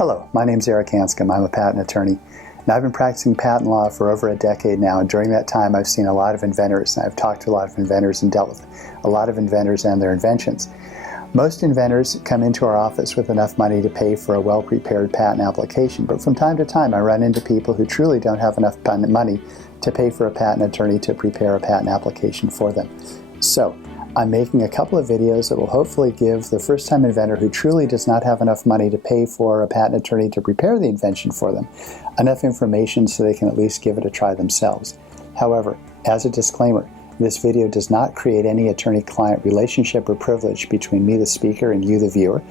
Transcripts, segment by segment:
Hello, my name is Eric Hanscom. I'm a patent attorney, and I've been practicing patent law for over a decade now, and during that time I've seen a lot of inventors, and I've talked to a lot of inventors and dealt with a lot of inventors and their inventions. Most inventors come into our office with enough money to pay for a well-prepared patent application, but from time to time I run into people who truly don't have enough money to pay for a patent attorney to prepare a patent application for them. So I'm making a couple of videos that will hopefully give the first-time inventor who truly does not have enough money to pay for a patent attorney to prepare the invention for them enough information so they can at least give it a try themselves. However, as a disclaimer, this video does not create any attorney-client relationship or privilege between me, the speaker, and you, the viewer.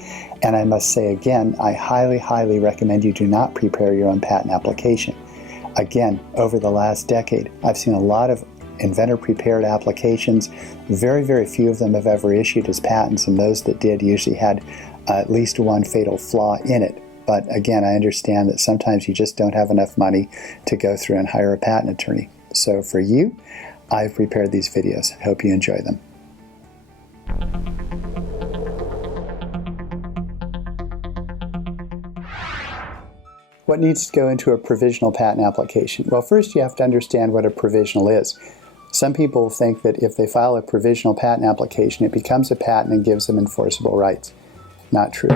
And I must say again, I highly, highly recommend you do not prepare your own patent application. Again, over the last decade, I've seen a lot of inventor-prepared applications. Very, very few of them have ever issued as patents, and those that did usually had at least one fatal flaw in it. But again, I understand that sometimes you just don't have enough money to go through and hire a patent attorney. So for you, I've prepared these videos. I hope you enjoy them. What needs to go into a provisional patent application? Well, first you have to understand what a provisional is. Some people think that if they file a provisional patent application, it becomes a patent and gives them enforceable rights. Not true.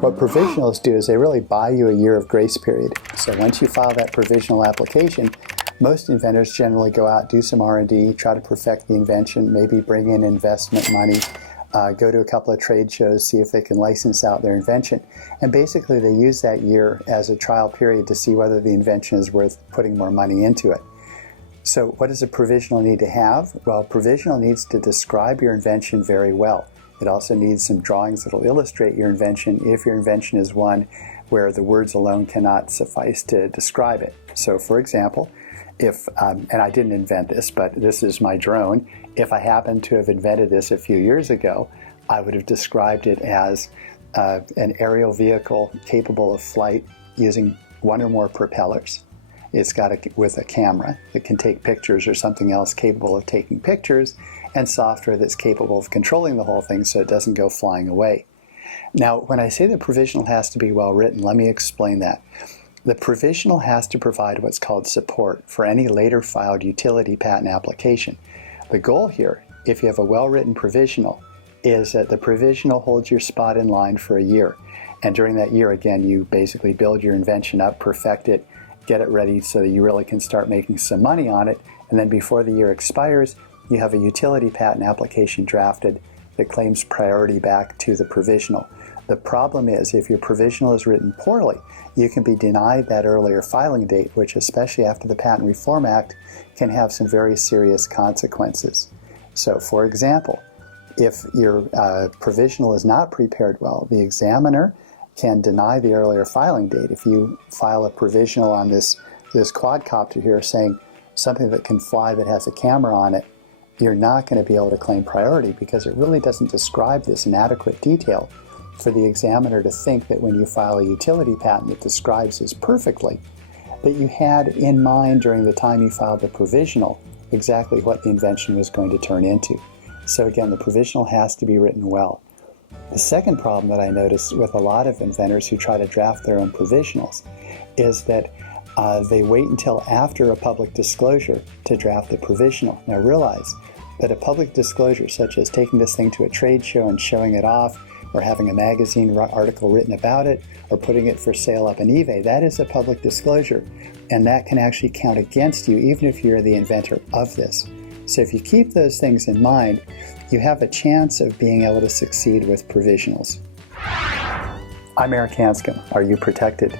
What provisionals do is they really buy you a year of grace period. So once you file that provisional application, most inventors generally go out, do some R&D, try to perfect the invention, maybe bring in investment money, go to a couple of trade shows, see if they can license out their invention. And basically they use that year as a trial period to see whether the invention is worth putting more money into it. So what does a provisional need to have? Well, provisional needs to describe your invention very well. It also needs some drawings that will illustrate your invention if your invention is one where the words alone cannot suffice to describe it. So for example, if, and I didn't invent this, but this is my drone, if I happened to have invented this a few years ago, I would have described it as an aerial vehicle capable of flight using one or more propellers. It's got with a camera that can take pictures or something else capable of taking pictures, and software that's capable of controlling the whole thing so it doesn't go flying away. Now, when I say the provisional has to be well written, let me explain that. The provisional has to provide what's called support for any later filed utility patent application. The goal here, if you have a well-written provisional, is that the provisional holds your spot in line for a year. And during that year, again, you basically build your invention up, perfect it, get it ready so that you really can start making some money on it, and then before the year expires, you have a utility patent application drafted that claims priority back to the provisional. The problem is, if your provisional is written poorly, you can be denied that earlier filing date, which, especially after the Patent Reform Act, can have some very serious consequences. So, for example, if your provisional is not prepared well, the examiner can deny the earlier filing date. If you file a provisional on this quadcopter here saying something that can fly that has a camera on it, you're not going to be able to claim priority because it really doesn't describe this in adequate detail for the examiner to think that when you file a utility patent that describes this perfectly, that you had in mind during the time you filed the provisional exactly what the invention was going to turn into. So again, the provisional has to be written well. The second problem that I notice with a lot of inventors who try to draft their own provisionals is that they wait until after a public disclosure to draft the provisional. Now realize that a public disclosure, such as taking this thing to a trade show and showing it off, or having a magazine article written about it, or putting it for sale up on eBay, that is a public disclosure, and that can actually count against you even if you're the inventor of this. So if you keep those things in mind, you have a chance of being able to succeed with provisionals. I'm Eric Hanscom. Are you protected?